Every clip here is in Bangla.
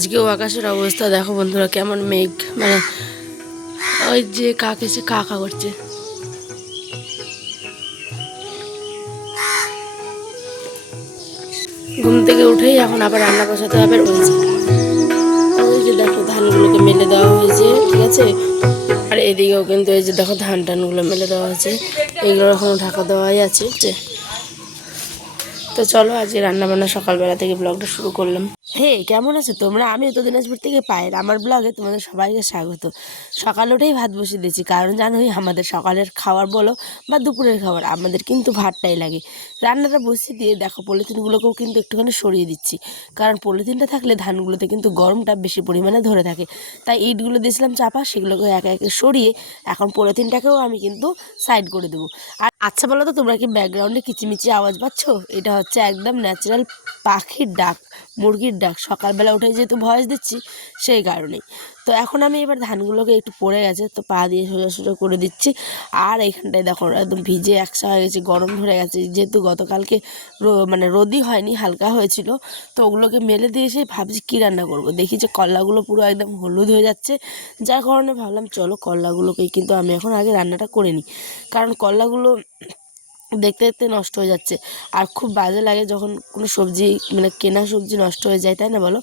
আজকেও আকাশের অবস্থা দেখো বন্ধুরা, কেমন মেঘ, মানে ওই যে কাক এসে কাকা করছে। ঘুম থেকে উঠেই এখন আবার রান্না বসাতে হবে। ওই যে দেখো ধানগুলোকে মেলে দেওয়া হয়েছে, ঠিক আছে। আর এদিকেও কিন্তু এই যে দেখো ধানগুলো মেলে দেওয়া হয়েছে, এগুলো এখনো ঢাকা দেওয়াই আছে। তো চলো আজকে রান্নাবান্না সকালবেলা থেকে ব্লগটা শুরু করলাম। হে, কেমন আছো তোমরা? আমি তো দিনাজপুর থেকে পায়ের, আমার ব্লগে তোমাদের সবাইকে স্বাগত। সকাল উঠেই ভাত বসিয়ে দিয়েছি, কারণ জানোই আমাদের সকালের খাবার বলো বা দুপুরের খাবার আমাদের কিন্তু ভাতটাই লাগে। রান্নাটা বসিয়ে দিয়ে দেখো পলিথিনগুলোকেও কিন্তু একটুখানি সরিয়ে দিচ্ছি, কারণ পলিথিনটা থাকলে ধানগুলোতে কিন্তু গরমটা বেশি পরিমাণে ধরে থাকে। তাই ইটগুলো দিয়েছিলাম চাপা, সেগুলোকে একে একে সরিয়ে এখন পলিথিনটাকেও আমি কিন্তু সাইড করে দেবো। আর আচ্ছা বলো তো, তোমরা কি ব্যাকগ্রাউন্ডে কিচিমিচি আওয়াজ পাচ্ছ? এটা হচ্ছে একদম ন্যাচারাল পাখির ডাক, মুরগির ডাক। সকালবেলা উঠে যেহেতু ভয়েস দিচ্ছি সেই কারণেই। তো এখন আমি এবার ধানগুলোকে একটু পড়ে গেছে তো পা দিয়ে সোজা সোজা করে দিচ্ছি। আর এইখানটায় দেখো একদম ভিজে একসা হয়ে গেছে, গরম ধরে গেছে, যেহেতু গতকালকে মানে রোদই হয়নি, হালকা হয়েছিল। তো ওগুলোকে মেলে দিয়ে এসে ভাবছি কী রান্না করব। দেখি যে করলাগুলো পুরো একদম হলুদ হয়ে যাচ্ছে, যার কারণে ভাবলাম চলো করলাগুলোকেই কিন্তু আমি এখন আগে রান্নাটা করে নিই, কারণ করলাগুলো দেখতে দেখতে নষ্ট হয়ে যাচ্ছে। আর খুব বাজে লাগে যখন কোনো সবজি, মানে কেনা সবজি নষ্ট হয়ে যায়, তাই না বলো?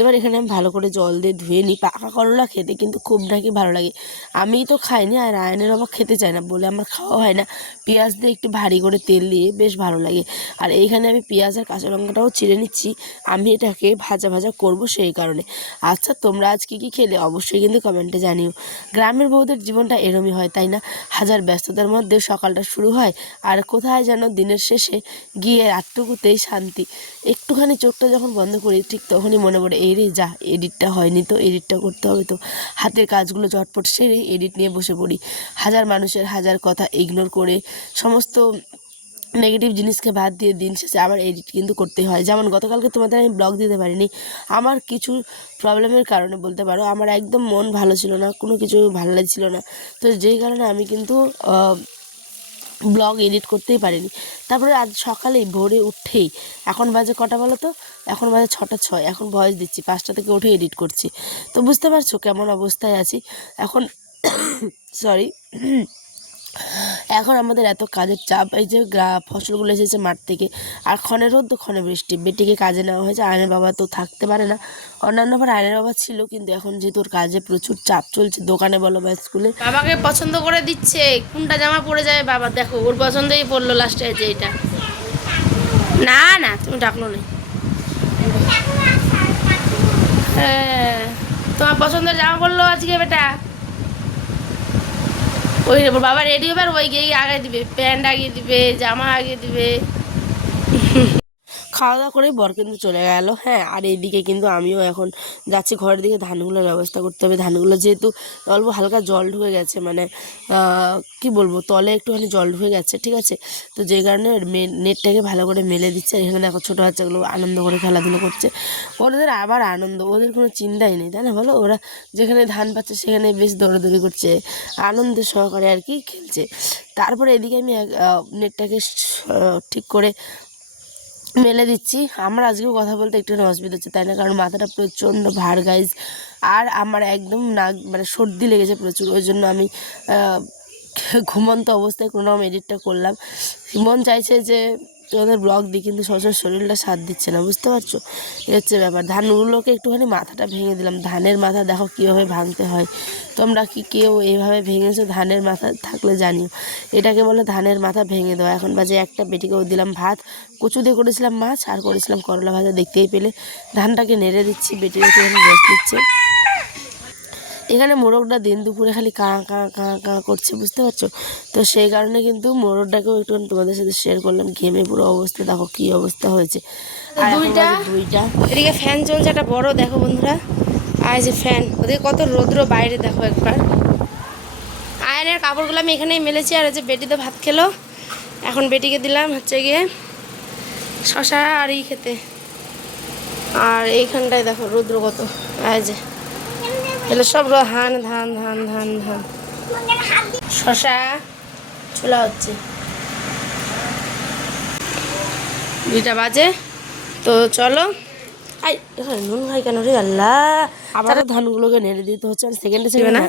এবার এখানে আমি ভালো করে জল দিয়ে ধুয়ে নিই। পাকা করলা খেতে কিন্তু খুব নাকি ভালো লাগে। আমি তো খাইনি, আর আয়নের বাবা খেতে চায় না বলে আমার খাওয়া হয় না। পেঁয়াজ দিয়ে একটু ভারী করে তেল দিয়ে বেশ ভালো লাগে। আর এইখানে আমি পেঁয়াজ আর কাঁচা লঙ্কাটাও চিড়ে নিচ্ছি, আমি এটাকে ভাজা ভাজা করব সেই কারণে। আচ্ছা, তোমরা আজ কী কী খেলে অবশ্যই কিন্তু কমেন্টে জানিও। গ্রামের বউদের জীবনটা এরমই হয়, তাই না? হাজার ব্যস্ততার মধ্যে সকালটা শুরু হয়, আর কোথায় যেন দিনের শেষে গিয়ে রাতটুকুতেই শান্তি। একটুখানি চোখটা যখন বন্ধ করি ঠিক তখনই মনে পড়ে, এই রে যা, এডিটটা হয়নি, তো এডিটটা করতে হবে। তো হাতের কাজগুলো ঝটপট সেরে এডিট নিয়ে বসে পড়ি। হাজার মানুষের হাজার কথা ইগনোর করে, সমস্ত নেগেটিভ জিনিসকে বাদ দিয়ে দিন শেষে আবার এডিট কিন্তু করতে হয়। যেমন গতকালকে তোমাদের আমি ব্লগ দিতে পারিনি, আমার কিছু প্রবলেমের কারণে বলতে পারো। আমার একদম মন ভালো ছিল না, কোনো কিছু ভালো লাগছিল না, তো যেই কারণে আমি কিন্তু ব্লগ এডিট করতেই পারিনি। তারপরে আজ সকালেই ভোরে উঠেই, এখন বাজে কটা বলো তো? এখন বাজে 6টা 6, এখন ভয়েস দিচ্ছি 5টা থেকে উঠে এডিট করছি। তো বুঝতে পারছো কেমন অবস্থায় আছি এখন। সরি। এখন আমাদের এত কাজের চাপ, এই যে ফসলগুলো এসেছে মাঠ থেকে, আর ক্ষণে রোদ তো ক্ষণে বৃষ্টি। বেটিকে কাজে নেওয়া হয়েছে, আয়নের বাবা তো থাকতে পারে না। অন্যান্যবার আয়নের বাবা ছিল, কিন্তু এখন যেহেতু ওর কাজে প্রচুর চাপ চলছে, দোকানে বলো বা স্কুলে। বাবাকে পছন্দ করে দিচ্ছে কোনটা জামা পরে যাবে বাবা, দেখো ওর পছন্দই পড়লো লাস্টে যে এটা। না না, তুমি ডাকলো না। হ্যাঁ, তোমার পছন্দের জামা পরলো আজকে বেটা। ওই বাবা রেডি হবে আর ওই গিয়ে আগে দিবে, প্যান্ট আগে দিবে, জামা আগে দিবে। খাওয়া দাওয়া করেই বর কিন্তু চলে গেল। হ্যাঁ, আর এইদিকে কিন্তু আমিও এখন যাচ্ছি ঘরের দিকে, ধানগুলোর ব্যবস্থা করতে হবে। ধানগুলো যেহেতু অল্প হালকা জল ঢুকে গেছে, মানে কি বলবো, তলে একটুখানি জল ঢুকে গেছে, ঠিক আছে। তো যে কারণে নেটটাকে ভালো করে মেলে দিচ্ছে। আর এখানে দেখো ছোটো বাচ্চাগুলো আনন্দ করে খেলাধুলো করছে। ওদের আবার আনন্দ, ওদের কোনো চিন্তাই নেই, তাই না বলো? ওরা যেখানে ধান পাচ্ছে সেখানে বেশ দৌড়াদৌড়ি করছে, আনন্দ সহকারে আর কি খেলছে। তারপরে এদিকে আমি নেটটাকে ঠিক করে মেলে দিচ্ছি। আমার আজকেও কথা বলতে একটুখানি অসুবিধা হচ্ছে, তাই না? কারণ মাথাটা প্রচণ্ড ভার গাইজ, আর আমার একদম নাক, মানে সর্দি লেগেছে প্রচুর। ওই জন্য আমি ঘুমন্ত অবস্থায় কোনো রকম এডিটটা করলাম। মন চাইছে যে তোমাদের ব্লগ দিই, কিন্তু সচরাচর শরীরটা সাথ দিচ্ছে না, বুঝতে পারছো? এ হচ্ছে ব্যাপার। ধানগুলোকে একটুখানি মাথাটা ভেঙে দিলাম। ধানের মাথা দেখো কীভাবে ভাঙতে হয়। তোমরা কি কেউ এইভাবে ভেঙেছো? ধানের মাথা থাকলে জানিও। এটাকে বলে ধানের মাথা ভেঙে দেওয়া। এখন বাজে 1টা, বেটিকেও দিলাম ভাত, কচু দিয়ে করেছিলাম মাছ, আর করেছিলাম করলা ভাজা, দেখতেই পেলে। ধানটাকে নেড়ে দিচ্ছি, বেটির একটুখানি রেস্ট দিচ্ছে। এখানে মোরগটা দিন দুপুরে খালি কাঁ কাঁ কাঁ কাঁ করছে, বুঝতে পারছো? তো সেই কারণে কিন্তু মোরগটাকেও একটু তোমাদের সাথে শেয়ার করলাম। ঘেমে পুরো অবস্থা দেখো কী অবস্থা হয়েছে। আর দুইটা এদিকে ফ্যান চলছে একটা বড়, দেখো বন্ধুরা। আর যে ফ্যান, ওদিকে কত রৌদ্র বাইরে, দেখো একবার। আয়নের কাপড়গুলো আমি এখানেই মেলেছি। আর যে বেটি তো ভাত খেলো, এখন বেটিকে দিলাম হচ্ছে গিয়ে শশা আর খেতে। আর এইখানটায় দেখো রৌদ্র কত, আর যে এগুলো সব ধান ধান ধান ধান ধান। শশা ছোলা হচ্ছে, 2টা বাজে। তো চলো আই এখানে নুন খাই কেন রে আল্লাহ, আবারও ধানগুলোকে নেড়ে দিতে হচ্ছে। সেকেন্ডে না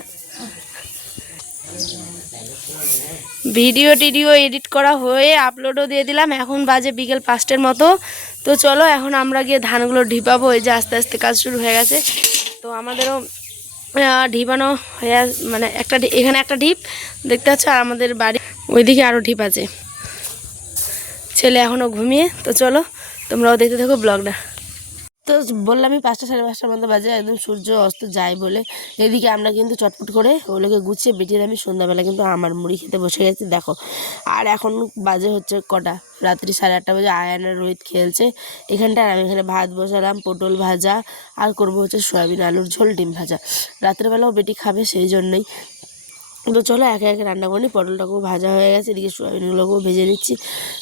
ভিডিও টিডিও এডিট করা হয়ে আপলোডও দিয়ে দিলাম। এখন বাজে বিকেল 5টার মতো। তো চলো এখন আমরা গিয়ে ধানগুলো ঢিপাবো। এই যে আস্তে আস্তে কাজ শুরু হয়ে গেছে। তো আমাদেরও ঢিপানো হয়ে মানে একটা এখানে একটা ঢিপ দেখতে পাচ্ছ, আর আমাদের বাড়ি ওইদিকে আরও ঢিপ আছে। ছেলে এখনও ঘুমিয়ে। তো চলো তোমরাও দেখতে থাকো ব্লগটা। তো বললামই 5টা সাড়ে 5টার মধ্যে বাজে, একদম সূর্য অস্ত যায় বলে এদিকে আমরা কিন্তু চটপট করে ওগুলোকে গুছিয়ে বেটিয়ে আমি সন্ধ্যাবেলা কিন্তু আমার মুড়ি খেতে বসে গেছি দেখো। আর এখন বাজে হচ্ছে কটা, রাত্রি 8:30 বাজে। আয়ান আর রোহিত খেলছে এখানটা, আর আমি এখানে ভাত বসালাম, পটল ভাজা আর করবো হচ্ছে সয়াবিন আলুর ঝোল, ডিম ভাজা। রাত্রেবেলাও বেটি খাবে সেই জন্যই। তো চলো একে একে রান্না করি। পটলটাকেও ভাজা হয়ে গেছে, এদিকে সয়াবিনগুলোকেও ভেজে নিচ্ছি।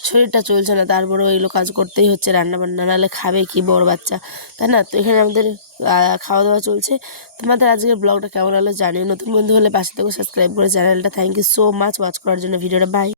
শরীরটা চলছে না, তারপরেও এগুলো কাজ করতেই হচ্ছে, রান্না বান্না নাহলে খাবে কি বড় বাচ্চা, তাই না? তো এখানে আমাদের খাওয়া দাওয়া চলছে। তোমাদের আজকের ব্লগটা কেমন হলো জানিও। নতুন বন্ধু হলে পাশে থেকে সাবস্ক্রাইব করে চ্যানেলটা। Thank you so much watch করার জন্য ভিডিওটা। বাই।